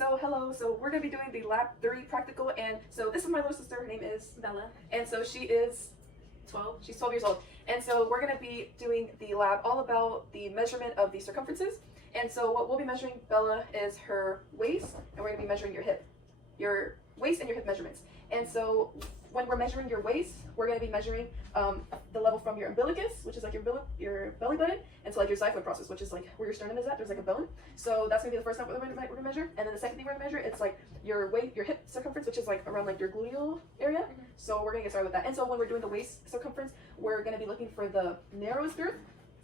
So hello, so we're going to be doing the Lab 3 practical, and so this is my little sister, her name is Bella. and so she is 12, she's 12 years old, and so we're going to be doing the lab all about the measurement of the circumferences. And so what we'll be measuring, Bella, is her waist, and we're going to be measuring your waist and your hip measurements. And so when we're measuring your waist, we're going to be measuring the level from your umbilicus, which is like your belly button, and to like your xiphoid process, which is like where your sternum is at. There's like a bone. So that's going to be the first thing we're going to measure. And then the second thing we're going to measure, it's like your hip circumference, which is like around like your gluteal area. So we're going to get started with that. And so when we're doing the waist circumference, we're going to be looking for the narrowest girth.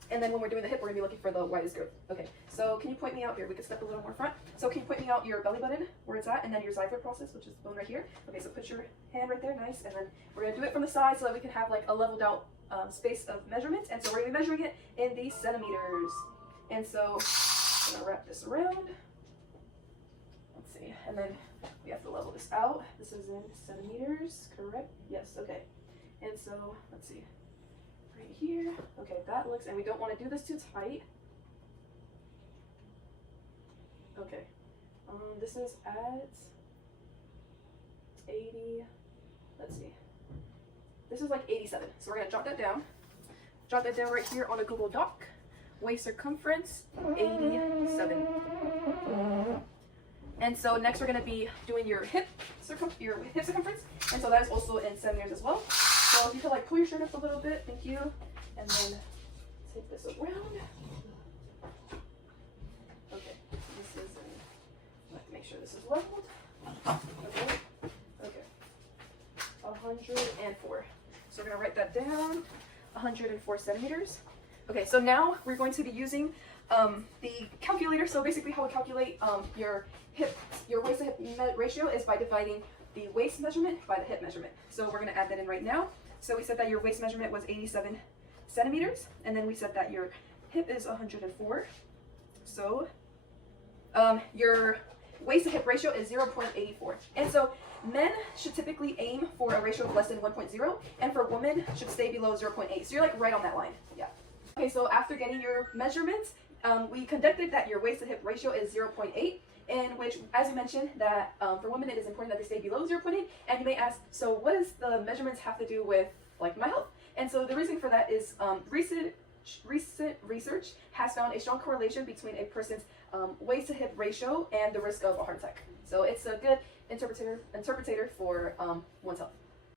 And then when we're doing the hip, we're going to be looking for the widest girth. Okay, so can you point me out here? We can step a little more front. So can you point me out your belly button, where it's at, and then your xiphoid process, which is the bone right here. Okay, so put your hand right there, nice. And then we're going to do it from the side so that we can have like a leveled out space of measurements. And so we're going to be measuring it in the centimeters. And so I'm going to wrap this around. Let's see. And then we have to level this out. This is in centimeters, correct? Yes, okay. And so let's see. Right here. Okay, that looks, and we don't want to do this too tight. Okay. This is at 80. Let's see. This is like 87. So we're gonna drop that down. Drop that down right here on a Google Doc. Waist circumference 87. And so next we're gonna be doing your hip circumference, and so that is also in centimeters as well. So if you could like pull your shirt up a little bit, thank you, and then take this around. Okay, this is, I have to make sure this is leveled. Okay, 104. So we're gonna write that down, 104 centimeters. Okay, so now we're going to be using the calculator. So basically how we calculate your waist to hip ratio is by dividing the waist measurement by the hip measurement. So we're going to add that in right now. So we said that your waist measurement was 87 centimeters, and then we said that your hip is 104. So your waist to hip ratio is 0.84. And so men should typically aim for a ratio of less than 1.0, and for women should stay below 0.8. So you're like right on that line. Yeah. Okay, so after getting your measurements, we conducted that your waist to hip ratio is 0.8. In which, as you mentioned, that for women it is important that they stay below 0.8. And you may ask, so what does the measurements have to do with like my health? And so the reason for that is recent research has found a strong correlation between a person's waist to hip ratio and the risk of a heart attack. So it's a good interpreter for one's health.